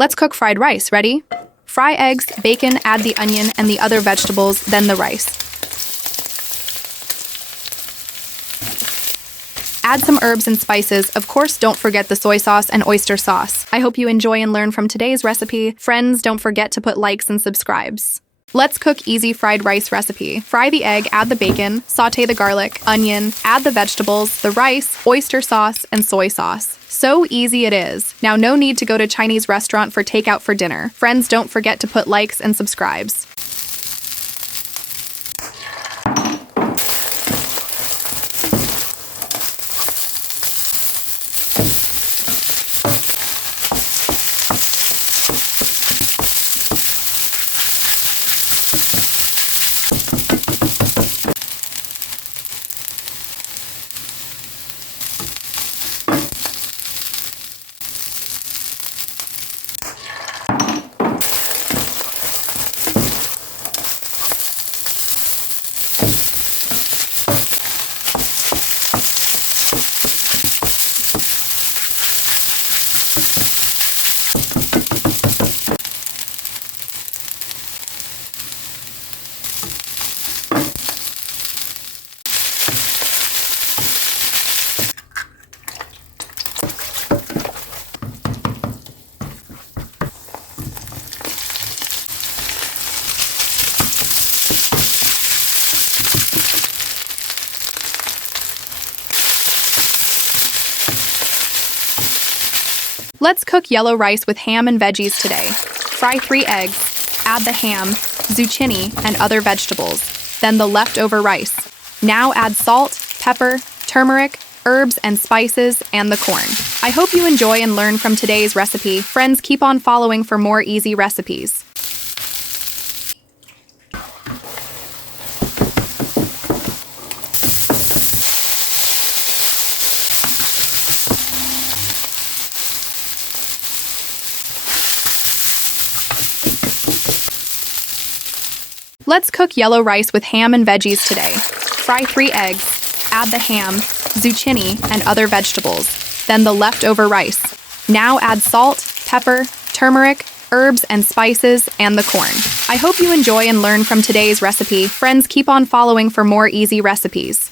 Let's cook fried rice. Ready? Fry eggs, bacon, add the onion and the other vegetables, then the rice. Add some herbs and spices. Of course, don't forget the soy sauce and oyster sauce. I hope you enjoy and learn from today's recipe. Friends, don't forget to put likes and subscribes. Let's cook easy fried rice recipe. Fry the egg, add the bacon, saute the garlic, onion, add the vegetables, the rice, oyster sauce, and soy sauce. So easy it is. Now no need to go to Chinese restaurant for takeout for dinner. Friends, don't forget to put likes and subscribes. Let's cook yellow rice with ham and veggies today. Fry 3 eggs, add the ham, zucchini, and other vegetables, then the leftover rice. Now add salt, pepper, turmeric, herbs and spices, and the corn. I hope you enjoy and learn from today's recipe. Friends, keep on following for more easy recipes. Let's cook yellow rice with ham and veggies today. Fry 3 eggs, add the ham, zucchini, and other vegetables, then the leftover rice. Now add salt, pepper, turmeric, herbs and spices, and the corn. I hope you enjoy and learn from today's recipe. Friends, keep on following for more easy recipes.